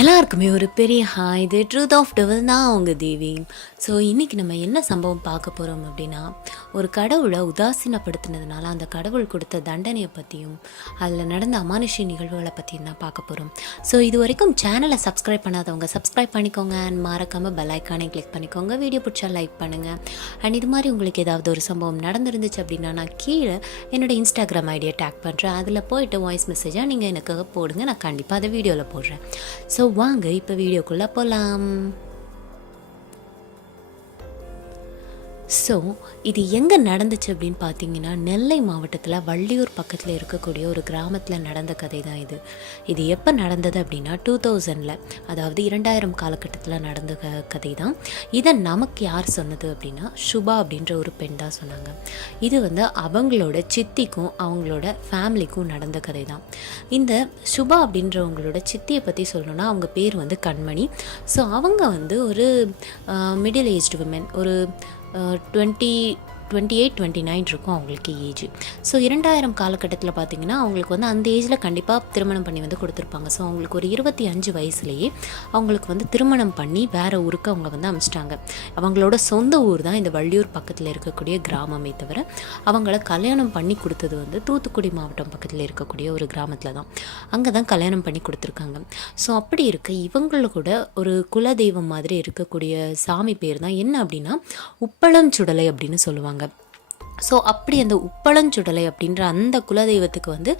எல்லாருக்குமே ஒரு பெரிய ஹாய், இது ட்ரூத் ஆஃப் டெவில் தான் அவங்க தேவி. ஸோ இன்றைக்கி நம்ம என்ன சம்பவம் பார்க்க போகிறோம் அப்படின்னா, ஒரு கடவுளை உதாசீனப்படுத்தினதுனால அந்த கடவுள் கொடுத்த தண்டனையை பற்றியும் அதில் நடந்த அமானுஷ்ய நிகழ்வுகளை பற்றியும் தான் பார்க்க போகிறோம். ஸோ இது வரைக்கும் சேனலை சப்ஸ்கிரைப் பண்ணாதவங்க சப்ஸ்கிரைப் பண்ணிக்கோங்க அண்ட் மறக்காமல் பெல் ஐக்கானை கிளிக் பண்ணிக்கோங்க. வீடியோ பிடிச்சா லைக் பண்ணுங்கள். அண்ட் இது மாதிரி உங்களுக்கு ஏதாவது ஒரு சம்பவம் நடந்துருந்துச்சு அப்படின்னா நான் கீழே என்னோடய இன்ஸ்டாகிராம் ஐடியை டேக் பண்ணுறேன். அதில் போய்ட்டு வாய்ஸ் மெசேஜாக நீங்கள் எனக்கு போடுங்க, நான் கண்டிப்பாக அதை வீடியோவில் போடுறேன். ஸோ வாங்க இப்போ வீடியோக்குள்ளே போகலாம். ஸோ இது எங்கே நடந்துச்சு அப்படின்னு பார்த்தீங்கன்னா, நெல்லை மாவட்டத்தில் வள்ளியூர் பக்கத்தில் இருக்கக்கூடிய ஒரு கிராமத்தில் நடந்த கதை தான் இது. இது எப்போ நடந்தது அப்படின்னா 2000, அதாவது 2000 காலகட்டத்தில் நடந்த கதை தான். இதை நமக்கு யார் சொன்னது அப்படின்னா, சுபா அப்படின்ற ஒரு பெண் தான் சொன்னாங்க. இது அவங்களோட சித்திக்கும் அவங்களோட ஃபேமிலிக்கும் நடந்த கதை தான். இந்த சுபா அப்படின்றவங்களோட சித்தியை பற்றி சொல்லணும்னா, அவங்க பேர் கண்மணி. ஸோ அவங்க ஒரு மிடில் ஏஜ்டு விமன், ஒரு 28-29 இருக்கும் அவங்களுக்கு ஏஜ். ஸோ 2000 காலகட்டத்தில் பார்த்திங்கன்னா அவங்களுக்கு அந்த ஏஜில் கண்டிப்பாக திருமணம் பண்ணி கொடுத்துருப்பாங்க. ஸோ அவங்களுக்கு ஒரு 25 வயசுலேயே அவங்களுக்கு திருமணம் பண்ணி வேறு ஊருக்கு அவங்க அனுப்பிச்சிட்டாங்க. அவங்களோட சொந்த ஊர் தான் இந்த வள்ளியூர் பக்கத்தில் இருக்கக்கூடிய கிராமமே தவிர, அவங்கள கல்யாணம் பண்ணி கொடுத்தது தூத்துக்குடி மாவட்டம் பக்கத்தில் இருக்கக்கூடிய ஒரு கிராமத்தில் தான். அங்கே தான் கல்யாணம் பண்ணி கொடுத்துருக்காங்க. ஸோ அப்படி இருக்க இவங்களோட ஒரு குலதெய்வம் மாதிரி இருக்கக்கூடிய சாமி பேர் தான் என்ன அப்படின்னா உப்பளஞ்சுடலை அப்படின்னு சொல்லுவாங்க. ஸோ அப்படி அந்த உப்பளஞ்சுடலை அப்படின்ற அந்த குலதெய்வத்துக்கு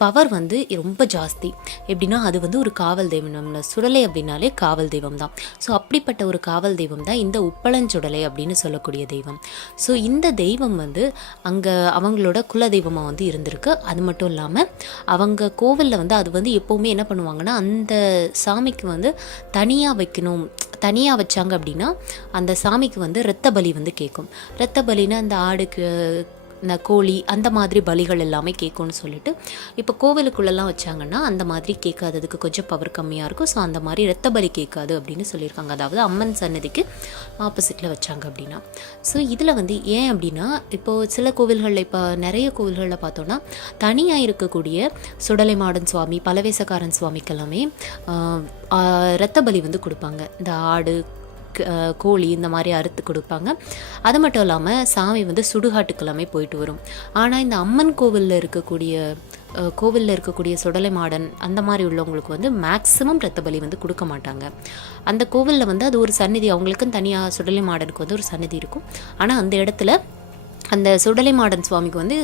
பவர் ரொம்ப ஜாஸ்தி. எப்படின்னா அது ஒரு காவல் தெய்வம். நம்ம சுடலை அப்படின்னாலே காவல் தெய்வம் தான். ஸோ அப்படிப்பட்ட ஒரு காவல் தெய்வம் தான் இந்த உப்பளஞ்சுடலை அப்படின்னு சொல்லக்கூடிய தெய்வம். ஸோ இந்த தெய்வம் அங்கே அவங்களோட குலதெய்வமாக இருந்திருக்கு. அது மட்டும் இல்லாமல் அவங்க கோவிலில் அது எப்போவுமே என்ன பண்ணுவாங்கன்னா, அந்த சாமிக்கு தனியாக வைக்கணும், தனியாக வச்சாங்க அப்படின்னா அந்த சாமிக்கு இரத்த பலி கேட்கும். இரத்த பலினா அந்த ஆடுக்கு, இந்த கோழி, அந்த மாதிரி பலிகள் எல்லாமே கேட்கும்னு சொல்லிட்டு இப்போ கோவிலுக்குள்ளெல்லாம் வச்சாங்கன்னா அந்த மாதிரி கேட்காததுக்கு கொஞ்சம் பவர் கம்மியாக இருக்கும். ஸோ அந்த மாதிரி இரத்த பலி கேட்காது அப்படின்னு சொல்லியிருக்காங்க. அதாவது அம்மன் சன்னதிக்கு ஆப்போசிட்டில் வச்சாங்க அப்படின்னா. ஸோ இதில் ஏன் அப்படின்னா, இப்போது சில கோவில்களில், இப்போ நிறைய கோவில்களில் பார்த்தோன்னா தனியாக இருக்கக்கூடிய சுடலை மாடன் சுவாமி, பலவேசக்காரன் சுவாமிக்கெல்லாமே இரத்த பலி கொடுப்பாங்க. இந்த ஆடு, கோழி இந்த மாதிரி அறுத்து கொடுப்பாங்க. அது மட்டும் இல்லாமல் சாமி சுடுகாட்டுக்கெல்லாமே போயிட்டு வரும். ஆனால் இந்த அம்மன் கோவிலில் இருக்கக்கூடிய சுடலை மாடன் அந்த மாதிரி உள்ளவங்களுக்கு மேக்ஸிமம் இரத்த பலி கொடுக்க மாட்டாங்க. அந்த கோவிலில் அது ஒரு சந்நிதி, அவங்களுக்கும் தனியாக சுடலை மாடனுக்கு ஒரு சந்நிதி இருக்கும். ஆனால் அந்த இடத்துல அந்த சுடலை மாடன் சுவாமிக்கு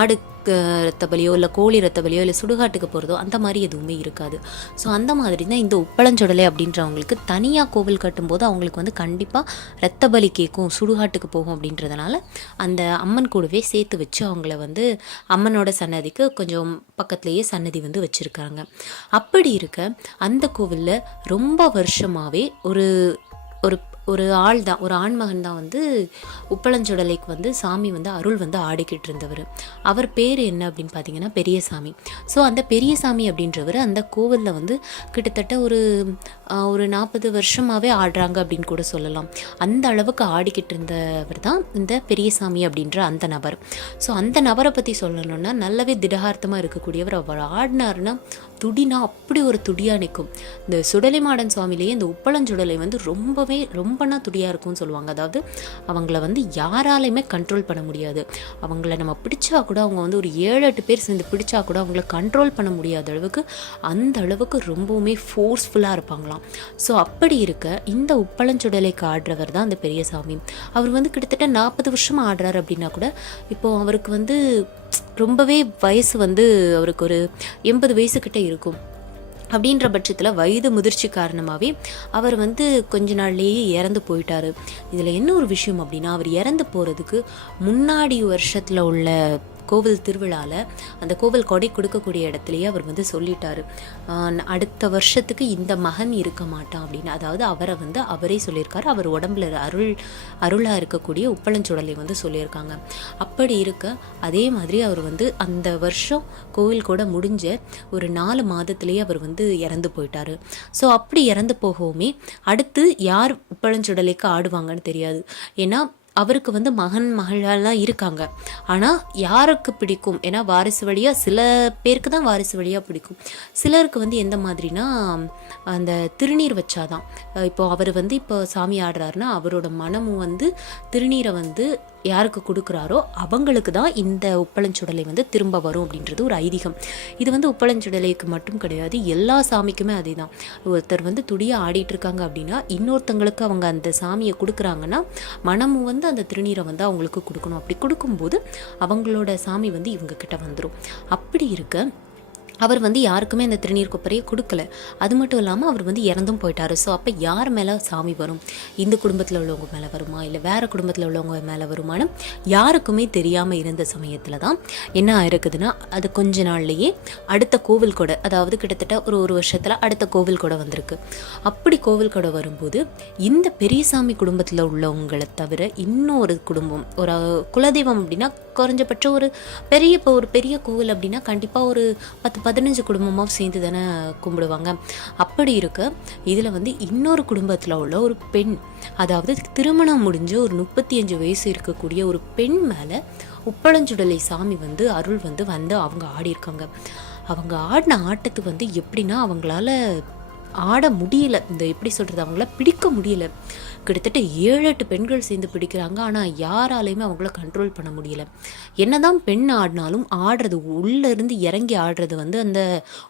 ஆடு இரத்த பலியோ இல்லை கோழி இரத்த பலியோ இல்லை சுடுகாட்டுக்கு போகிறதோ அந்த மாதிரி எதுவுமே இருக்காது. ஸோ அந்த மாதிரி தான் இந்த உப்பளஞ்சுடலை அப்படின்றவங்களுக்கு தனியாக கோவில் கட்டும்போது அவங்களுக்கு கண்டிப்பாக இரத்த பலி கேட்கும், சுடுகாட்டுக்கு போகும். அப்படின்றதுனால அந்த அம்மன் கூடவே சேர்த்து வச்சு அவங்கள அம்மனோட சன்னதிக்கு கொஞ்சம் பக்கத்துலேயே சன்னதி வச்சுருக்காங்க. அப்படி இருக்க அந்த கோவிலில் ரொம்ப வருஷமாகவே ஒரு ஒரு ஆள் தான், ஒரு ஆண்மகன் தான் உப்பளஞ்சுடலைக்கு சாமி அருள் ஆடிக்கிட்டு இருந்தவர். அவர் பேர் என்ன அப்படின்னு பார்த்தீங்கன்னா பெரியசாமி. ஸோ அந்த பெரியசாமி அப்படின்றவர் அந்த கோவிலில் கிட்டத்தட்ட ஒரு 40 வருஷமாகவே ஆடுறாங்க அப்படின்னு கூட சொல்லலாம். அந்த அளவுக்கு ஆடிக்கிட்டு இருந்தவர் தான் இந்த பெரியசாமி அப்படின்ற அந்த நபர். ஸோ அந்த நபரை பற்றி சொல்லணும்னா நல்லாவே திடகார்த்தமாக இருக்கக்கூடியவர். அவர் ஆடினார்னா துடினா அப்படி ஒரு துடியாக நிற்கும். இந்த சுடலை மாடன் சுவாமிலேயே இந்த உப்பளஞ்சுடலை ரொம்பனா துடியாக இருக்கும்னு சொல்லுவாங்க. அதாவது அவங்கள யாராலையுமே கண்ட்ரோல் பண்ண முடியாது. அவங்கள நம்ம பிடிச்சா கூட, அவங்க ஒரு 7-8 பேர் சேர்ந்து பிடிச்சா கூட அவங்கள கண்ட்ரோல் பண்ண முடியாத அளவுக்கு, அந்த அளவுக்கு ரொம்பவுமே ஃபோர்ஸ்ஃபுல்லாக இருப்பாங்களாம். ஸோ அப்படி இருக்க இந்த உப்பளஞ்சுடலைக்கு ஆடுறவர் தான் அந்த பெரியசாமி. அவர் கிட்டத்தட்ட 40 வருஷமாக ஆடுறாரு அப்படின்னா கூட, இப்போது அவருக்கு ரொம்பவே வயசு அவருக்கு ஒரு 80 வயசுக்கிட்ட இருக்கும். அப்படின்ற பட்சத்தில் வயது முதிர்ச்சி காரணமாகவே அவர் கொஞ்ச நாள்லேயே இறந்து போயிட்டார். இதில் என்ன ஒரு விஷயம் அப்படின்னா, அவர் இறந்து போகிறதுக்கு முன்னாடி வருஷத்தில் உள்ள கோவில் திருவிழாவில் அந்த கோவில் கொடை கொடுக்கக்கூடிய இடத்துலையே அவர் சொல்லிட்டார், அடுத்த வருஷத்துக்கு இந்த மகன் இருக்க மாட்டான் அப்படின்னு. அதாவது அவரை அவரே சொல்லியிருக்காரு. அவர் உடம்புல அருளாக இருக்கக்கூடிய உப்பளஞ்சுடலை சொல்லியிருக்காங்க. அப்படி இருக்க அதே மாதிரி அவர் அந்த வருஷம் கோவில் கூட முடிஞ்ச ஒரு 4 மாதத்துலேயே அவர் இறந்து போயிட்டார். ஸோ அப்படி இறந்து போகவுமே அடுத்து யார் உப்பளஞ்சுடலைக்கு ஆடுவாங்கன்னு தெரியாது. ஏன்னா அவருக்கு வந்து மகன் மகள்லாம் இருக்காங்க. ஆனால் யாருக்கு பிடிக்கும், ஏன்னா வாரிசு வழியாக சில பேருக்கு தான் வாரிசு வழியாக பிடிக்கும். சிலருக்கு வந்து எந்த மாதிரினா அந்த திருநீர் வச்சாதான். இப்போ அவர் வந்து இப்போ சாமி ஆடுறாருன்னா அவரோட மனமும் வந்து திருநீரை வந்து யாருக்கு கொடுக்குறாரோ அவங்களுக்கு தான் இந்த உப்பளஞ்சுடலை வந்து திரும்ப வரும் அப்படின்றது ஒரு ஐதீகம். இது வந்து உப்பளஞ்சுடலைக்கு மட்டும் கிடையாது, எல்லா சாமிக்குமே அதே தான். ஒருத்தர் வந்து துடியாக ஆடிட்டு இருக்காங்க அப்படின்னா இன்னொருத்தங்களுக்கு அவங்க அந்த சாமியை கொடுக்குறாங்கன்னா மனமும் வந்து அந்த திருநீரை வந்து அவங்களுக்கு கொடுக்கணும். அப்படி கொடுக்கும்போது அவங்களோட சாமி வந்து இவங்க கிட்ட வந்துடும். அப்படி இருக்க அவர் வந்து யாருக்குமே அந்த திருநீர் கொப்பரையை கொடுக்கல. அது மட்டும் இல்லாமல் அவர் வந்து இறந்தும் போயிட்டார். ஸோ அப்போ யார் மேலே சாமி வரும்? இந்த குடும்பத்தில் உள்ளவங்க மேலே வருமா இல்லை வேறு குடும்பத்தில் உள்ளவங்க மேலே வருமானு யாருக்குமே தெரியாமல் இருந்த சமயத்தில் தான் என்ன ஆயிருக்குதுன்னா, அது கொஞ்ச நாள்லேயே அடுத்த கோவில் கொடை, அதாவது கிட்டத்தட்ட ஒரு வருஷத்தில் அடுத்த கோவில் கொடை வந்திருக்கு. அப்படி கோவில் கொடை வரும்போது இந்த பெரியசாமி குடும்பத்தில் உள்ளவங்களை தவிர இன்னொரு குடும்பம், ஒரு குலதெய்வம் அப்படின்னா குறைஞ்சபட்சம் ஒரு பெரிய கோவில் அப்படின்னா கண்டிப்பாக ஒரு 10-15 குடும்பமாக சேர்ந்து தானே கும்பிடுவாங்க. அப்படி இருக்க இதில் வந்து இன்னொரு குடும்பத்தில் உள்ள ஒரு பெண், அதாவது திருமணம் முடிஞ்ச ஒரு 35 வயசு இருக்கக்கூடிய ஒரு பெண் மேலே உப்பளஞ்சுடலை சாமி வந்து அருள் வந்து அவங்க ஆடியிருக்காங்க. அவங்க ஆடின ஆட்டத்துக்கு வந்து எப்படின்னா அவங்களால ஆட முடியல, இந்த எப்படி சொல்கிறது, அவங்கள பிடிக்க முடியல. கிட்டத்தட்ட 7-8 பெண்கள் சேர்ந்து பிடிக்கிறாங்க. ஆனால் யாராலையுமே அவங்கள கண்ட்ரோல் பண்ண முடியல. என்னதான் பெண் ஆடினாலும் ஆடுறது உள்ளேருந்து இறங்கி ஆடுறது வந்து அந்த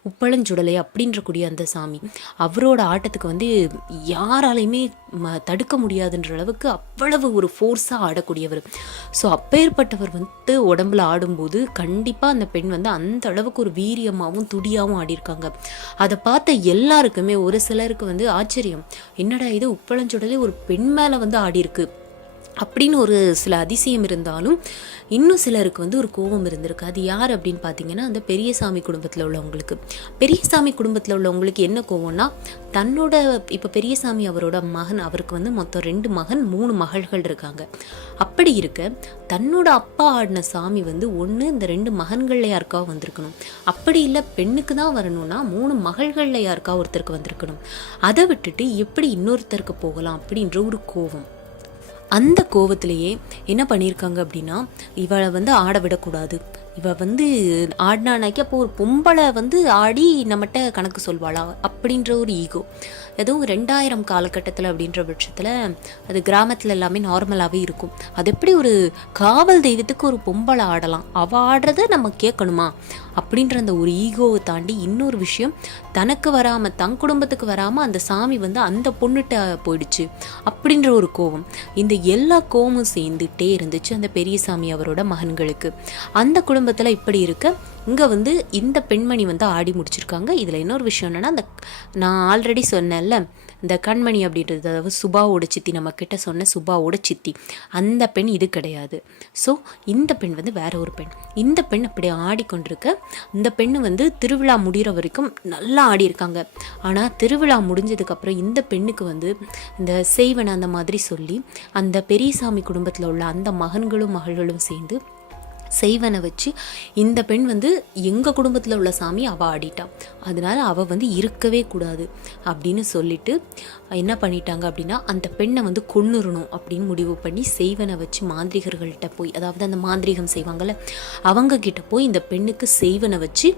உப்பளஞ்சுடலை அப்படின்றக்கூடிய அந்த சாமி, அவரோட ஆட்டத்துக்கு வந்து யாராலையுமே தடுக்க முடியாதுன்ற அளவுக்கு அவ்வளவு ஒரு ஃபோர்ஸாக ஆடக்கூடியவர். ஸோ அப்பேற்பட்டவர் வந்து உடம்புல ஆடும்போது கண்டிப்பாக அந்த பெண் வந்து அந்த அளவுக்கு ஒரு வீரியமாகவும் துடியாகவும் ஆடியிருக்காங்க. அதை பார்த்த எல்லாருக்குமே ஒரு சிலருக்கு வந்து ஆச்சரியம், என்னடா இது உப்பளஞ்சுடலை ஒரு பெண் மேலே வந்து ஆடிருக்கு அப்படின்னு ஒரு சில அதிசயம் இருந்தாலும் இன்னும் சிலருக்கு வந்து ஒரு கோபம் இருந்திருக்கு. அது யார் அப்படின்னு பார்த்தீங்கன்னா அந்த பெரியசாமி குடும்பத்தில் உள்ளவங்களுக்கு. பெரியசாமி குடும்பத்தில் உள்ளவங்களுக்கு என்ன கோவம்னா, தன்னோட இப்போ பெரியசாமி அவரோட மகன், அவருக்கு வந்து மொத்தம் 2 மகன் 3 மகள்கள் இருக்காங்க. அப்படி இருக்க தன்னோட அப்பா ஆடின சாமி வந்து ஒன்று இந்த 2 மகன்களில் யாருக்கா வந்திருக்கணும், அப்படி இல்லை பெண்ணுக்கு தான் வரணும்னா 3 மகள்களில் யாருக்கா ஒருத்தருக்கு வந்திருக்கணும். அதை விட்டுட்டு எப்படி இன்னொருத்தருக்கு போகலாம் அப்படின்ற ஒரு கோபம். அந்த கோவத்திலேயே என்ன பண்ணியிருக்காங்க அப்படின்னா, இவளை வந்து ஆட விடக்கூடாது, இவள் வந்து ஆடினானாக்கி அப்போ ஒரு பொம்பளை வந்து ஆடி நம்மகிட்ட கணக்கு சொல்வாளா அப்படின்ற ஒரு ஈகோ. எதுவும் 2000 காலகட்டத்தில் அப்படின்ற பட்சத்தில் அது கிராமத்தில் எல்லாமே நார்மலாகவே இருக்கும். அது எப்படி ஒரு காவல் தெய்வத்துக்கு ஒரு பொம்பளை ஆடலாம், அவள் ஆடுறத நம்ம கேட்கணுமா அப்படின்ற அந்த ஒரு ஈகோவை தாண்டி இன்னொரு விஷயம், தனக்கு வராமல் தன் குடும்பத்துக்கு வராமல் அந்த சாமி வந்து அந்த பொண்ணுகிட்ட போயிடுச்சு அப்படின்ற ஒரு கோபம். இந்த எல்லா கோபமும் சேர்ந்துட்டே இருந்துச்சு அந்த பெரியசாமி அவரோட மகன்களுக்கு. அந்த குடும்பத்தில் இப்படி இருக்க இங்கே வந்து இந்த பெண்மணி வந்து ஆடி முடிச்சிருக்காங்க. இதில் இன்னொரு விஷயம் என்னென்னா, அந்த நான் ஆல்ரெடி சொன்னேன்ல இந்த கண்மணி அப்படின்றது, அதாவது சுபாவோட சித்தி, நம்ம கிட்ட சொன்ன சுபாவோட சித்தி, அந்த பெண் இது கிடையாது. ஸோ இந்த பெண் வந்து வேற ஒரு பெண். இந்த பெண் அப்படி ஆடிக்கொண்டிருக்க இந்த பெண்ணு வந்து திருவிழா முடிகிற வரைக்கும் நல்லா ஆடி இருக்காங்க. ஆனால் திருவிழா முடிஞ்சதுக்கப்புறம் இந்த பெண்ணுக்கு வந்து இந்த செய்வன அந்த மாதிரி சொல்லி அந்த பெரியசாமி குடும்பத்தில் உள்ள அந்த மகன்களும் மகள்களும் சேர்ந்து செய்வனை வச்சு இந்த பெண் வந்து எங்கள் குடும்பத்தில் உள்ள சாமி அவள் ஆடிட்டான், அதனால அவள் வந்து இருக்கவே கூடாது அப்படின்னு சொல்லிட்டு என்ன பண்ணிட்டாங்க அப்படின்னா, அந்த பெண்ணை வந்து கொன்னுறணும் அப்படின்னு முடிவு பண்ணி செய்வனை வச்சு மாந்திரிகர்கள்ட்ட போய், அதாவது அந்த மாந்திரிகம் செய்வாங்கள்ல அவங்க கிட்ட போய் இந்த பெண்ணுக்கு செய்வனை வச்சு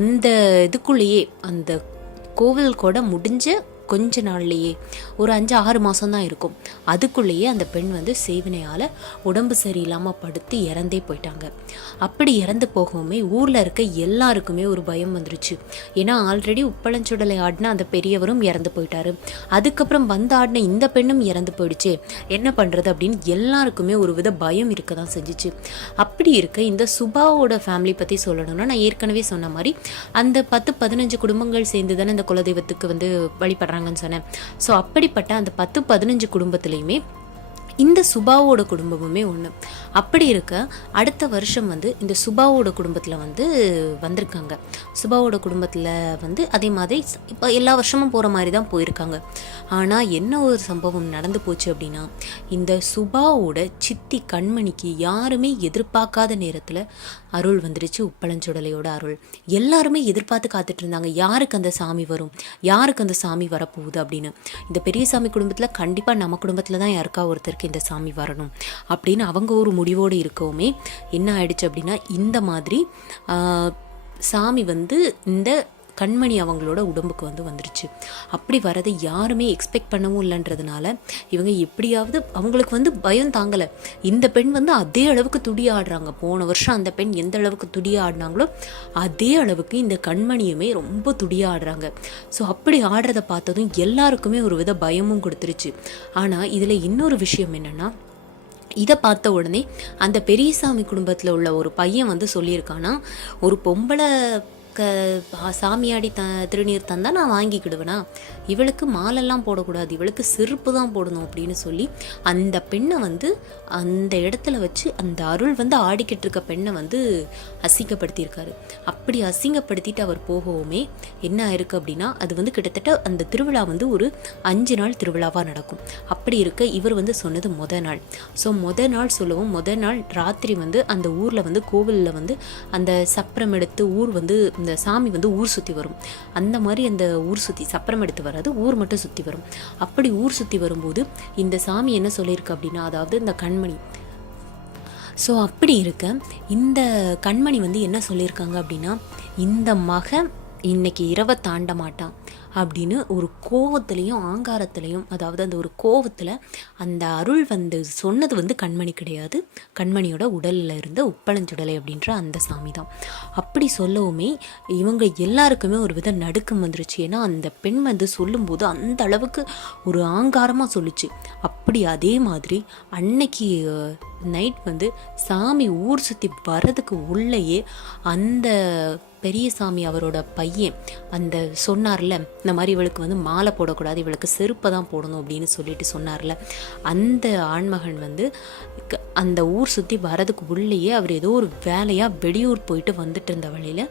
அந்த இதுக்குள்ளேயே அந்த கோவில் கூட முடிஞ்ச கொஞ்ச நாள்லேயே ஒரு 5-6 மாதம் தான் இருக்கும், அதுக்குள்ளேயே அந்த பெண் வந்து செய்வினையால் உடம்பு சரியில்லாமல் படுத்து இறந்தே போயிட்டாங்க. அப்படி இறந்து போகவுமே ஊரில் இருக்க எல்லாருக்குமே ஒரு பயம் வந்துருச்சு. ஏன்னா ஆல்ரெடி உப்பளஞ்சுடலை ஆடின அந்த பெரியவரும் இறந்து போயிட்டாரு, அதுக்கப்புறம் வந்து ஆடின இந்த பெண்ணும் இறந்து போயிடுச்சு, என்ன பண்ணுறது அப்படின்னு எல்லாருக்குமே ஒரு வித பயம் இருக்க தான் செஞ்சிச்சு. அப்படி இருக்க இந்த சுபாவோட ஃபேமிலி பற்றி சொல்லணும்னா, நான் ஏற்கனவே சொன்ன மாதிரி அந்த 10-15 குடும்பங்கள் சேர்ந்து தானே இந்த குலதெய்வத்துக்கு வந்து வழிபடுறாங்க சொன்னேன். ஸோ அப்படிப்பட்ட அந்த 10-15 குடும்பத்திலையுமே இந்த சுபாவோட குடும்பமுமே ஒன்று. அப்படி இருக்க அடுத்த வருஷம் வந்து இந்த சுபாவோட குடும்பத்தில் வந்து வந்திருக்காங்க. சுபாவோட குடும்பத்தில் வந்து அதே மாதிரி இப்போ எல்லா வருஷமும் போகிற மாதிரி தான் போயிருக்காங்க. ஆனால் என்ன ஒரு சம்பவம் நடந்து போச்சு அப்படின்னா, இந்த சுபாவோட சித்தி கண்மணிக்கு யாருமே எதிர்பார்க்காத நேரத்தில் அருள் வந்துருச்சு, உப்பளஞ்சுடலையோட அருள். எல்லாருமே எதிர்பார்த்து காத்துட்டு இருந்தாங்க, யாருக்கு அந்த சாமி வரும், யாருக்கு அந்த சாமி வரப்போகுது அப்படின்னு. இந்த பெரியசாமி குடும்பத்தில் கண்டிப்பாக நம்ம குடும்பத்தில் தான் யாருக்கா ஒருத்தருக்கு இந்த சாமி வரணும் அப்படின்னு அவங்க ஒரு முடிவோடு இருக்கவுமே என்ன ஆயிடுச்சு அப்படின்னா இந்த மாதிரி சாமி வந்து இந்த கண்மணி அவங்களோட உடம்புக்கு வந்து வந்துருச்சு. அப்படி வரதை யாருமே எக்ஸ்பெக்ட் பண்ணவும் இல்லைன்றதுனால இவங்க எப்படியாவது அவங்களுக்கு வந்து பயம் தாங்கலை. இந்த பெண் வந்து அதே அளவுக்கு துடி ஆடுறாங்க. போன வருஷம் அந்த பெண் எந்த அளவுக்கு துடி ஆடினாங்களோ அதே அளவுக்கு இந்த கண்மணியுமே ரொம்ப துடி ஆடுறாங்க. ஸோ அப்படி ஆடுறதை பார்த்ததும் எல்லாருக்குமே ஒரு வித பயமும் கொடுத்துருச்சு. ஆனால் இதில் இன்னொரு விஷயம் என்னென்னா, இதை பார்த்த உடனே அந்த பெரியசாமி குடும்பத்தில் உள்ள ஒரு பையன் வந்து சொல்லியிருக்கானா, ஒரு பொம்பளை சாமியாடி திருநீர் தந்தால் நான் வாங்கிக்கிடுவேனா, இவளுக்கு மாலெல்லாம் போடக்கூடாது, இவளுக்கு செருப்பு தான் போடணும் அப்படின்னு சொல்லி அந்த பெண்ணை வந்து அந்த இடத்துல வச்சு அந்த அருள் வந்து ஆடிக்கிட்டு இருக்க பெண்ணை வந்து அசிங்கப்படுத்தியிருக்காரு. அப்படி அசிங்கப்படுத்திட்டு அவர் போகவுமே என்ன ஆயிருக்கு அப்படின்னா, அது வந்து கிட்டத்தட்ட அந்த திருவிழா வந்து ஒரு 5 நாள் திருவிழாவாக நடக்கும். அப்படி இருக்க இவர் வந்து சொன்னது நாள். ஸோ நாள் சொல்லவும் நாள் ராத்திரி வந்து அந்த ஊரில் வந்து கோவிலில் வந்து அந்த சப்பரம் எடுத்து ஊர் வந்து இந்த சாமி வந்து ஊர் சுற்றி வரும். அந்த மாதிரி அந்த ஊர் சுற்றி சப்பரம் எடுத்து வராது, ஊர் மட்டும் சுற்றி வரும். அப்படி ஊர் சுற்றி வரும்போது இந்த சாமி என்ன சொல்லியிருக்கு அப்படின்னா, அதாவது இந்த கண்மணி. ஸோ அப்படி இருக்க இந்த கண்மணி வந்து என்ன சொல்லியிருக்காங்க அப்படின்னா, இந்த மகன் இன்னைக்கு இரவை தாண்ட மாட்டான் அப்படின்னு ஒரு கோவத்துலேயும் ஆங்காரத்துலேயும், அதாவது அந்த ஒரு கோவத்தில் அந்த அருள் வந்து சொன்னது வந்து கண்மணி கிடையாது, கண்மணியோட உடலில் இருந்த உப்பளஞ்சுடலை அப்படின்ற அந்த சாமி தான். அப்படி சொல்லவுமே இவங்க எல்லாருக்குமே ஒரு வித நடுக்கம் வந்துருச்சு. ஏன்னா அந்த பெண் வந்து சொல்லும்போது அந்த அளவுக்கு ஒரு ஆங்காரமாக சொல்லிச்சு. அப்படி அதே மாதிரி அன்னைக்கு நைட் வந்து சாமி ஊர் சுற்றி வர்றதுக்கு உள்ளேயே அந்த பெரியசாமி அவரோட பையன் அந்த சொன்னார்ல, இந்த மாதிரி இவளுக்கு வந்து மாலை போடக்கூடாது, இவளுக்கு செருப்பை தான் போடணும் அப்படின்னு சொல்லிட்டு சொன்னார்ல, அந்த ஆண்மகன் வந்து அந்த ஊர் சுற்றி வரதுக்கு உள்ளேயே அவர் ஏதோ ஒரு வேலையாக வெளியூர் போயிட்டு வந்துட்டு இருந்த வழியில்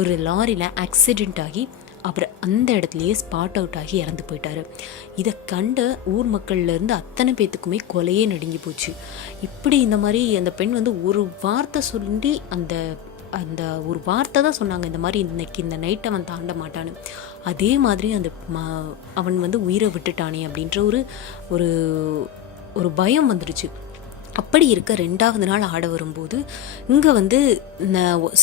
ஒரு லாரியில் ஆக்சிடெண்ட் ஆகி அவர் அந்த இடத்துலையே ஸ்பாட் அவுட் ஆகி இறந்து போயிட்டார். இதை கண்ட ஊர் மக்கள்லேருந்து அத்தனை பேத்துக்குமே கொலையே நடுங்கி போச்சு. இப்படி இந்த மாதிரி அந்த பெண் வந்து ஒரு வார்த்தை சொல்லி அந்த அந்த ஒரு வார்த்தை தான் சொன்னாங்க, இந்த மாதிரி இன்னைக்கு இந்த நைட்டை அவன் தாண்ட மாட்டான்னு. அதே மாதிரி அந்த அவன் வந்து உயிரை விட்டுட்டானே அப்படின்ற ஒரு ஒரு பயம் வந்துடுச்சு. அப்படி இருக்க 2வது நாள் ஆட வரும்போது இங்கே வந்து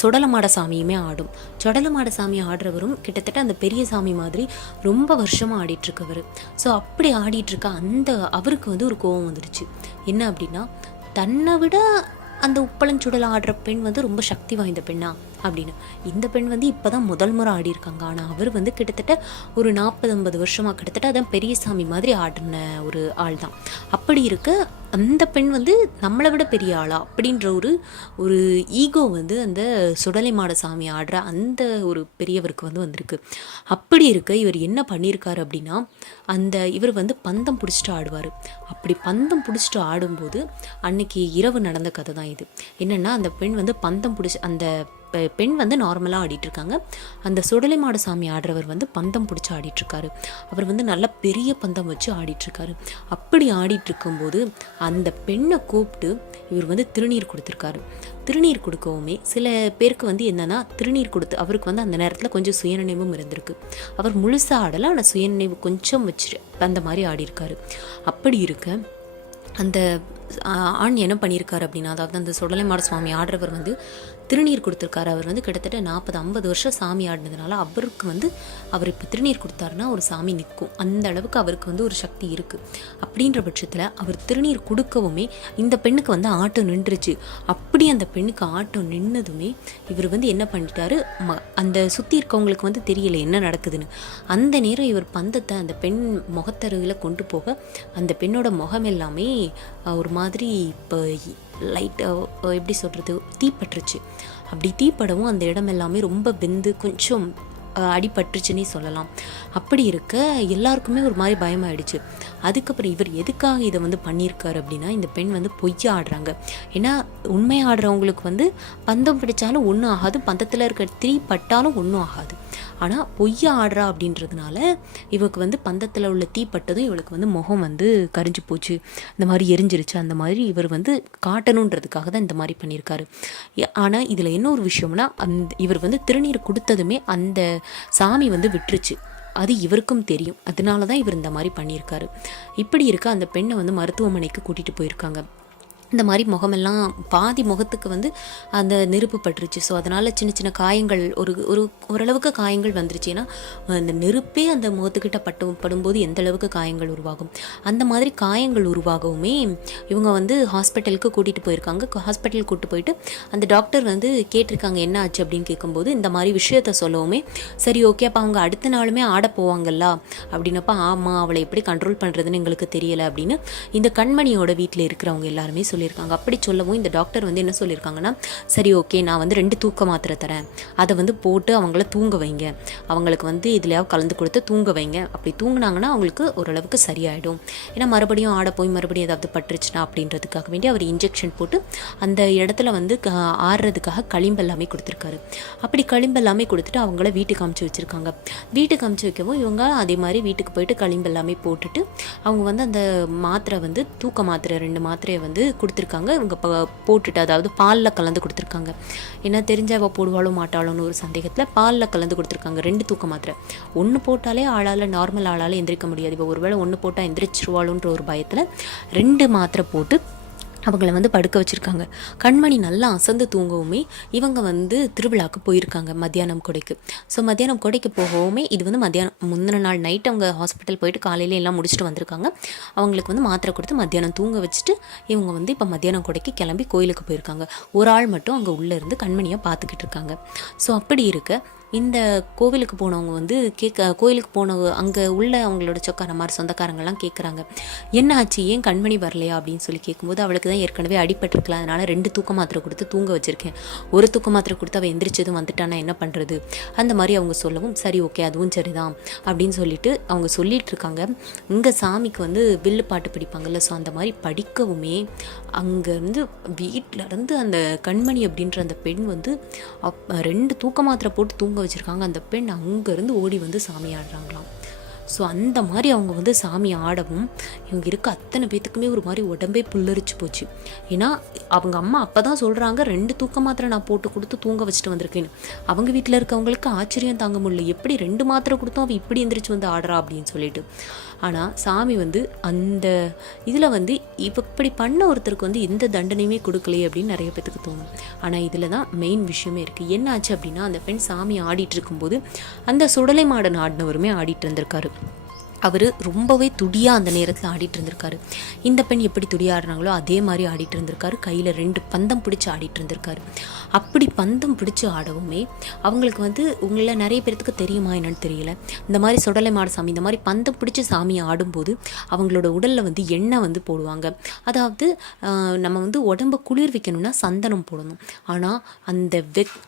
சொடலமாட சாமியுமே ஆடும். சொடலமாட சாமி ஆடுறவரும் கிட்டத்தட்ட அந்த பெரிய சாமி மாதிரி ரொம்ப வருஷமாக ஆடிட்டுருக்கவர். ஸோ அப்படி ஆடிட்டுருக்க அந்த அவருக்கு வந்து ஒரு கோபம் வந்துடுச்சு. என்ன அப்படின்னா, தன்னை விட அந்த உப்பளஞ்சுடல் ஆடுற பெண் வந்து ரொம்ப சக்தி வாய்ந்த பெண்ணா அப்படின்னு. இந்த பெண் வந்து இப்போ தான் முதல் முறை ஆடியிருக்காங்க. ஆனால் அவர் வந்து கிட்டத்தட்ட ஒரு 40-50 வருஷமாக கிட்டத்தட்ட அதான் பெரியசாமி மாதிரி ஆடின ஒரு ஆள் தான். அப்படி இருக்க அந்த பெண் வந்து நம்மளை விட பெரிய ஆளா அப்படின்ற ஒரு ஈகோ வந்து அந்த சுடலை மாட சாமி ஆடுற அந்த ஒரு பெரியவருக்கு வந்து வந்திருக்கு. அப்படி இருக்க இவர் என்ன பண்ணியிருக்காரு அப்படின்னா, இவர் வந்து பந்தம் பிடிச்சிட்டு ஆடுவார். அப்படி பந்தம் பிடிச்சிட்டு ஆடும்போது அன்னைக்கு இரவு நடந்த கதை தான் இது. என்னென்னா, அந்த பெண் வந்து பந்தம் பிடிச்சி அந்த பெண் வந்து நார்மலாக ஆடிட்டுருக்காங்க. அந்த சுடலை மாட சாமி ஆடுறவர் வந்து பந்தம் பிடிச்சி ஆடிட்டுருக்காரு. அவர் வந்து நல்ல பெரிய பந்தம் வச்சு ஆடிட்டுருக்காரு. அப்படி ஆடிட்டுருக்கும்போது அந்த பெண்ணை கூப்பிட்டு இவர் வந்து திருநீர் கொடுத்துருக்காரு. திருநீர் கொடுக்கவுமே சில பேருக்கு வந்து என்னென்னா, திருநீர் கொடுத்து அவருக்கு வந்து அந்த நேரத்தில் கொஞ்சம் சுயநினைவும் இருந்திருக்கு. அவர் முழுசாக ஆடலை, ஆனால் சுயநினைவு கொஞ்சம் வச்சு அந்த மாதிரி ஆடியிருக்காரு. அப்படி இருக்க அந்த ஆண் என்ன பண்ணியிருக்காரு அப்படின்னா, அதாவது அந்த சுடலை மாட சுவாமி ஆடுறவர் வந்து திருநீர் கொடுத்துருக்காரு. அவர் வந்து கிட்டத்தட்ட 40-50 வருஷம் சாமி ஆடினதுனால அவருக்கு வந்து அவர் இப்போ திருநீர் கொடுத்தாருன்னா ஒரு சாமி நிற்கும், அந்த அளவுக்கு அவருக்கு வந்து ஒரு சக்தி இருக்குது. அப்படின்ற பட்சத்தில் அவர் திருநீர் கொடுக்கவுமே இந்த பெண்ணுக்கு வந்து ஆட்டம் நின்றுச்சு. அப்படி அந்த பெண்ணுக்கு ஆட்டம் நின்னதுமே இவர் வந்து என்ன பண்ணிட்டாரு, அந்த சுற்றி இருக்கவங்களுக்கு வந்து தெரியல என்ன நடக்குதுன்னு. அந்த நேரம் இவர் பந்தத்தை அந்த பெண் முகத்தருவில் கொண்டு போக அந்த பெண்ணோட முகம் எல்லாமே ஒரு மாதிரி இப்போ லைட்டாக எப்படி சொல்கிறது, தீப்பற்றுச்சு. அப்படி தீப்படவும் அந்த இடம் எல்லாமே ரொம்ப வெந்து கொஞ்சம் அடிபட்டுருச்சுன்னே சொல்லலாம். அப்படி இருக்க எல்லாருக்குமே ஒரு மாதிரி பயமாயிடுச்சு. அதுக்கப்புறம் இவர் எதுக்காக இதை வந்து பண்ணியிருக்காரு அப்படின்னா, இந்த பெண் வந்து பொய்யா ஆடுறாங்க. ஏன்னா உண்மை ஆடுறவங்களுக்கு வந்து பந்தம் பிடிச்சாலும் ஒன்றும் ஆகாது, பந்தத்தில் இருக்க தீ பட்டாலும் ஒன்றும் ஆகாது. ஆனால் பொய்யா ஆடுறா அப்படின்றதுனால இவருக்கு வந்து பந்தத்தில் உள்ள தீப்பட்டதும் இவளுக்கு வந்து முகம் வந்து கரிஞ்சு போச்சு, இந்த மாதிரி எரிஞ்சிருச்சு. அந்த மாதிரி இவர் வந்து காட்டணுன்றதுக்காக தான் இந்த மாதிரி பண்ணியிருக்காரு. ஆனால் இதில் என்ன ஒரு விஷயம்னா, இவர் வந்து திருநீர் கொடுத்ததுமே அந்த சாமி வந்து விட்டுருச்சு. அது இவருக்கும் தெரியும். அதனால தான் இவர் இந்த மாதிரி பண்ணியிருக்காரு. இப்படி இருக்க அந்த பெண்ணை வந்து மருத்துவமனைக்கு கூட்டிகிட்டு போயிருக்காங்க. இந்த மாதிரி முகமெல்லாம் பாதி முகத்துக்கு வந்து அந்த நெருப்பு பட்டுருச்சு. ஸோ அதனால் சின்ன சின்ன காயங்கள் ஓரளவுக்கு காயங்கள் வந்துருச்சு. ஏன்னா அந்த நெருப்பே அந்த முகத்துக்கிட்ட படும்போது எந்த அளவுக்கு காயங்கள் உருவாகும், அந்த மாதிரி காயங்கள் உருவாகவுமே இவங்க வந்து ஹாஸ்பிட்டலுக்கு கூட்டிகிட்டு போயிருக்காங்க. ஹாஸ்பிட்டலுக்கு கூப்பிட்டு போயிட்டு அந்த டாக்டர் வந்து கேட்டிருக்காங்க என்ன ஆச்சு அப்படின்னு கேட்கும்போது இந்த மாதிரி விஷயத்த சொல்லவுமே சரி ஓகே அப்போ அவங்க அடுத்த நாளுமே ஆட போவாங்கல்ல அப்படின்னப்ப ஆமாம் அவளை எப்படி கண்ட்ரோல் பண்ணுறதுன்னு எங்களுக்கு தெரியலை அப்படின்னு இந்த கண்மணியோட வீட்டில் இருக்கிறவங்க எல்லாருமே சொல்லியிருக்காங்க. அப்படி சொல்லவும் இந்த டாக்டர் வந்து என்ன சொல்லியிருக்காங்கன்னா சரி ஓகே நான் வந்து 2 தூக்க மாத்திரை தரேன், அதை வந்து போட்டு அவங்கள தூங்க வைங்க, அவங்களுக்கு வந்து இதுலையாவது கலந்து கொடுத்து தூங்க வைங்க, அப்படி தூங்கினாங்கன்னா அவங்களுக்கு ஓரளவுக்கு சரியாயிடும். ஏன்னா மறுபடியும் ஆட போய் மறுபடியும் ஏதாவது பட்டுருச்சுன்னா அப்படின்றதுக்காக வேண்டி அவர் இன்ஜெக்ஷன் போட்டு அந்த இடத்துல வந்து ஆடுறதுக்காக களிம்பு எல்லாமே கொடுத்துருக்காரு. அப்படி களிம்பு எல்லாமே கொடுத்துட்டு அவங்கள வீட்டுக்கு அமுச்சு வச்சுருக்காங்க. வீட்டுக்கு அமுச்சு வைக்கவும் இவங்க அதே மாதிரி வீட்டுக்கு போயிட்டு களிம்பு எல்லாமே போட்டுட்டு அவங்க வந்து அந்த மாத்திரை வந்து தூக்க மாத்திரை 2 மாத்திரையை வந்து கொடுத்துருக்காங்க. இவங்க போட்டுட்டு அதாவது பாலில் கலந்து கொடுத்துருக்காங்க. ஏன்னா தெரிஞ்ச அவள் போடுவாளோ மாட்டாளோன்னு ஒரு சந்தேகத்தில் பாலில் கலந்து கொடுத்துருக்காங்க 2 தூக்க மாத்திரை. 1 போட்டாலே ஆளால் நார்மல் ஆளால் எந்திரிக்க முடியாது. இப்போ ஒருவேளை 1 போட்டால் எந்திரிச்சிருவாளோன்ற ஒரு பயத்தில் 2 மாத்திரை போட்டு அவங்கள வந்து படுக்க வச்சுருக்காங்க. கண்மணி நல்லா அசந்து தூங்கவுமே இவங்க வந்து திருவிழாவுக்கு போயிருக்காங்க மத்தியானம் கொடைக்கு. ஸோ மத்தியானம் கொடைக்கு போகவுமே இது வந்து மத்தியானம் முந்தின நாள் நைட் அவங்க ஹாஸ்பிட்டல் போயிட்டு காலையில் எல்லாம் முடிச்சுட்டு வந்திருக்காங்க. அவங்களுக்கு வந்து மாத்திரை கொடுத்து மத்தியானம் தூங்க வச்சுட்டு இவங்க வந்து இப்போ மத்தியானம் கொடைக்கு கிளம்பி கோயிலுக்கு போயிருக்காங்க. ஒரு ஆள் மட்டும் அங்கே உள்ளே இருந்து கண்மணியை பார்த்துக்கிட்டு இருக்காங்க. ஸோ அப்படி இருக்க இந்த கோவிலுக்கு போனவங்க வந்து கோயிலுக்கு போனவங்க அங்கே உள்ள அவங்களோட சொக்கார மாதிரி சொந்தக்காரங்கள்லாம் கேட்குறாங்க என்ன ஆச்சு ஏன் கண்மணி வரலையா அப்படின்னு சொல்லி கேட்கும்போது அவளுக்கு தான் ஏற்கனவே அடிபட்டிருக்கலாம், அதனால் 2 தூக்க மாத்திரை கொடுத்து தூங்க வச்சுருக்கேன், ஒரு தூக்க மாத்திரை கொடுத்து அவள் எந்திரிச்சதும் வந்துட்டானா என்ன பண்ணுறது அந்த மாதிரி அவங்க சொல்லவும் சரி ஓகே அதுவும் சரிதான் அப்படின்னு சொல்லிட்டு அவங்க சொல்லிட்டு இருக்காங்க. இங்கே சாமிக்கு வந்து வில்லு பாட்டு படிப்பாங்கல்ல, ஸோ அந்த மாதிரி படிக்கவுமே அங்கேருந்து வீட்டில் இருந்து அந்த கண்மணி அப்படின்ற அந்த பெண் வந்து 2 தூக்க மாத்திரை போட்டு தூங்க வச்சுருக்காங்க. அந்த பெண் அங்கேருந்து ஓடி வந்து சாமி ஆடுறாங்களாம். ஸோ அந்த மாதிரி அவங்க வந்து சாமி ஆடவும் இவங்க இருக்க அத்தனை பேத்துக்குமே ஒரு மாதிரி உடம்பே புல்லரிச்சு போச்சு. ஏன்னா அவங்க அம்மா அப்போ தான் சொல்கிறாங்க 2 தூக்க மாத்திரை நான் போட்டு கொடுத்து தூங்க வச்சுட்டு வந்திருக்கேன்னு. அவங்க வீட்டில் இருக்கவங்களுக்கு ஆச்சரியம் தாங்க முடியல, எப்படி 2 மாத்திரை கொடுத்தோம் அவள் இப்படி எந்திரிச்சு வந்து ஆடுறா அப்படின்னு சொல்லிட்டு. ஆனால் சாமி வந்து அந்த இதில் வந்து இப்படி பண்ண ஒருத்தருக்கு வந்து எந்த தண்டனையுமே கொடுக்கலையே அப்படின்னு நிறைய பேத்துக்கு தோணும். ஆனால் இதில் தான் மெயின் விஷயமே இருக்குது. என்ன ஆச்சு அப்படின்னா அந்த பெண் சாமி ஆடிட்டு இருக்கும்போது அந்த சுடலை மாடன் ஆடினவருமே ஆடிட்டு இருந்திருக்காரு. அவர் ரொம்பவே துடியாக அந்த நேரத்தில் ஆடிட்டு இருந்திருக்காரு. இந்த பெண் எப்படி துடியாக ஆடுறாங்களோ அதே மாதிரி ஆடிட்டு இருந்திருக்காரு. கையில் 2 பந்தம் பிடிச்சி ஆடிட்டு இருந்திருக்காரு. அப்படி பந்தம் பிடிச்சி ஆடவுமே அவங்களுக்கு வந்து உங்களை நிறைய பேர்த்துக்கு தெரியுமா என்னன்னு தெரியல, இந்த மாதிரி சுடலை மாட சாமி இந்த மாதிரி பந்தம் பிடிச்சி சாமியை ஆடும்போது அவங்களோட உடலில் வந்து எண்ணெய் வந்து போடுவாங்க. அதாவது நம்ம வந்து உடம்பை குளிர்விக்கணும்னா சந்தனம் போடணும். ஆனால்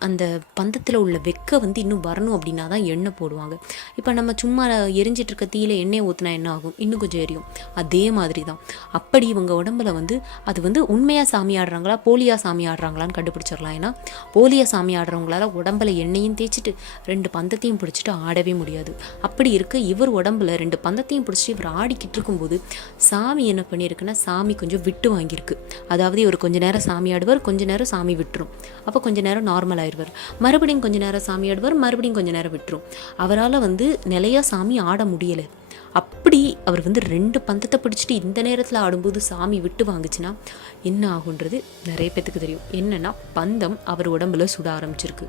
அந்த பந்தத்தில் உள்ள வெக்க வந்து இன்னும் வரணும் அப்படின்னா தான் எண்ணெய் போடுவாங்க. இப்போ நம்ம சும்மா எரிஞ்சிட்டு இருக்க தீயில எண்ணெய் ஊற்றினா என்ன ஆகும், இன்னும் கொஞ்சம் எரியும். அதே மாதிரி தான் அப்படி இவங்க உடம்புல வந்து அது வந்து உண்மையாக சாமி ஆடுறாங்களா போலியாக சாமி ஆடுறாங்களான்னு கண்டுபிடிச்சிடலாம். ஏன்னா போலியாக சாமி ஆடுறவங்களால உடம்புல எண்ணெயும் தேய்ச்சிட்டு 2 பந்தத்தையும் பிடிச்சிட்டு ஆடவே முடியாது. அப்படி இருக்க இவர் உடம்புல 2 பந்தத்தையும் பிடிச்சிட்டு இவர் ஆடிக்கிட்டு இருக்கும்போது சாமி என்ன பண்ணியிருக்குன்னா சாமி கொஞ்சம் விட்டு வாங்கியிருக்கு. அதாவது இவர் கொஞ்ச நேரம் சாமி ஆடுவார், கொஞ்ச நேரம் சாமி விட்டுரும், அப்போ கொஞ்ச நேரம் நார்மல் ஆயிடுவார், மறுபடியும் கொஞ்ச நேரம் சாமி ஆடுவார், மறுபடியும் கொஞ்ச நேரம் விட்டுரும். அவரால் வந்து நிலையாக சாமி ஆட முடியலை. அப்படி அவர் வந்து 2 பந்தத்தை பிடிச்சிட்டு இந்த நேரத்தில் ஆடும்போது சாமி விட்டு வாங்குச்சுன்னா என்ன ஆகுன்றது நிறைய பேத்துக்கு தெரியும். என்னன்னா பந்தம் அவர் உடம்புல சுட ஆரம்பிச்சிருக்கு.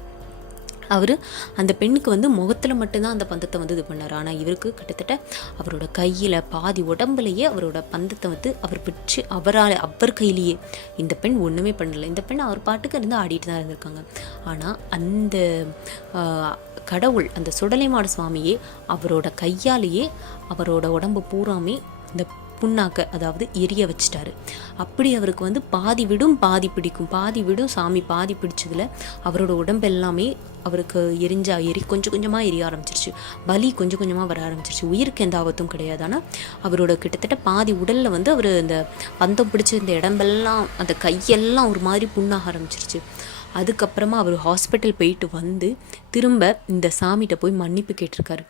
அவர் அந்த பெண்ணுக்கு வந்து முகத்தில் மட்டும்தான் அந்த பந்தத்தை வந்து இது பண்ணார். ஆனால் இவருக்கு கிட்டத்தட்ட அவரோட கையில் பாதி உடம்புலையே அவரோட பந்தத்தை வந்து அவர் பிடிச்சி அவர் கையிலேயே இந்த பெண் ஒன்றுமே பண்ணலை. இந்த பெண் அவர் பாட்டுக்கு இருந்து ஆடிட்டு தான் இருந்திருக்காங்க. ஆனால் அந்த கடவுள் அந்த சுடலை மாட சுவாமியே அவரோட கையாலேயே அவரோட உடம்பு பூராமே இந்த புண்ணாக்க அதாவது எரிய வச்சிட்டாரு. அப்படி அவருக்கு வந்து பாதி விடும் பாதி பிடிக்கும், பாதி விடும் சாமி பாதி பிடிச்சதுல அவரோட உடம்பு எல்லாமே அவருக்கு கொஞ்சம் கொஞ்சமாக எரிய ஆரம்பிச்சிருச்சு. வலி கொஞ்சம் கொஞ்சமாக வர ஆரம்பிச்சிருச்சு. உயிருக்கு எந்த ஆபத்தும் கிடையாது. ஆனால் அவரோட கிட்டத்தட்ட பாதி உடலில் வந்து அவர் இந்த பந்தம் பிடிச்ச இந்த இடம்பெல்லாம் அந்த கையெல்லாம் ஒரு மாதிரி புண்ணாக ஆரம்பிச்சிருச்சு. அதுக்கப்புறமா அவர் ஹாஸ்பிட்டல் போயிட்டு வந்து திரும்ப இந்த சாமிகிட்ட போய் மன்னிப்பு கேட்டிருக்காரு.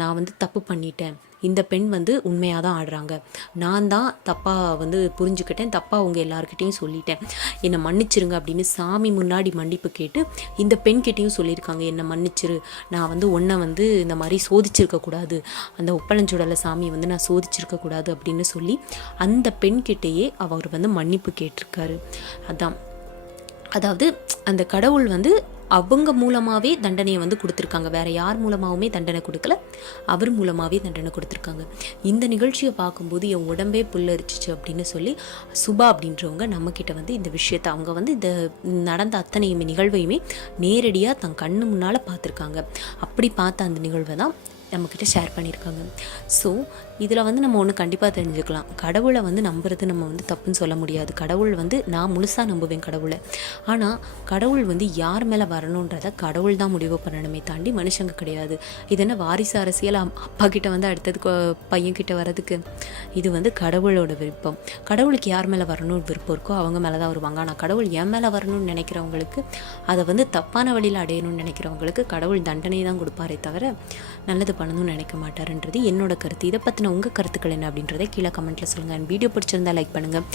நான் வந்து தப்பு பண்ணிட்டேன், இந்த பெண் வந்து உண்மையாக தான் ஆடுறாங்க, நான் தான் தப்பாக வந்து புரிஞ்சுக்கிட்டேன், தப்பாக அவங்க எல்லாருக்கிட்டையும் சொல்லிட்டேன், என்னை மன்னிச்சிருங்க அப்படின்னு சாமி முன்னாடி மன்னிப்பு கேட்டு இந்த பெண்கிட்டையும் சொல்லியிருக்காங்க, என்னை மன்னிச்சிரு, நான் வந்து உன்னை வந்து இந்த மாதிரி சோதிச்சிருக்கக்கூடாது, அந்த உப்பளஞ்சுடலை சாமியை வந்து நான் சோதிச்சிருக்கக்கூடாது அப்படின்னு சொல்லி அந்த பெண்கிட்டையே அவர் வந்து மன்னிப்பு கேட்டிருக்காரு. அதாவது அந்த கடவுள் வந்து அவங்க மூலமாகவே தண்டனையை வந்து கொடுத்துருக்காங்க, வேறு யார் மூலமாகவுமே தண்டனை கொடுக்கல, அவர் மூலமாகவே தண்டனை கொடுத்துருக்காங்க. இந்த நிகழ்ச்சியை பார்க்கும்போது என் உடம்பே புல்லரிச்சிச்சு அப்படின்னு சொல்லி சுபா அப்படின்றவங்க நம்மக்கிட்ட வந்து இந்த விஷயத்தை, அவங்க வந்து இந்த நடந்த அத்தனை நிகழ்வையுமே நேரடியாக தன் கண்ணு முன்னால் பார்த்துருக்காங்க. அப்படி பார்த்த அந்த நிகழ்வை தான் நம்மக்கிட்ட ஷேர் பண்ணியிருக்காங்க. ஸோ இதில் வந்து நம்ம ஒன்று கண்டிப்பாக தெரிஞ்சுக்கலாம், கடவுளை வந்து நம்புறது நம்ம வந்து தப்புன்னு சொல்ல முடியாது. கடவுள் வந்து நான் முழுசாக நம்புவேன் கடவுளை, ஆனால் கடவுள் வந்து யார் மேலே வரணுன்றதை கடவுள் தான் முடிவு பண்ணணுமே தாண்டி மனுஷங்க கிடையாது. இது என்ன வாரிசு அரசியல், அப்பா கிட்ட வந்து அடுத்தது பையன்கிட்ட வர்றதுக்கு? இது வந்து கடவுளோட விருப்பம். கடவுளுக்கு யார் மேலே வரணும்னு விருப்பம் இருக்கோ அவங்க மேலே தான் வருவாங்க. ஆனால் கடவுள் என் மேலே வரணும்னு நினைக்கிறவங்களுக்கு, அதை வந்து தப்பான வழியில் அடையணும்னு நினைக்கிறவங்களுக்கு கடவுள் தண்டனை தான் கொடுப்பாரே தவிர நல்லது பண்ணணும்னு நினைக்க மாட்டாருன்றது என்னோட கருத்து. இதை பற்றின உங்கள் கருத்துக்கள் என்ன அப்படின்றத கீழே கமெண்ட்டில் சொல்லுங்கள். வீடியோ பிடிச்சிருந்தா லைக் பண்ணுங்கள்.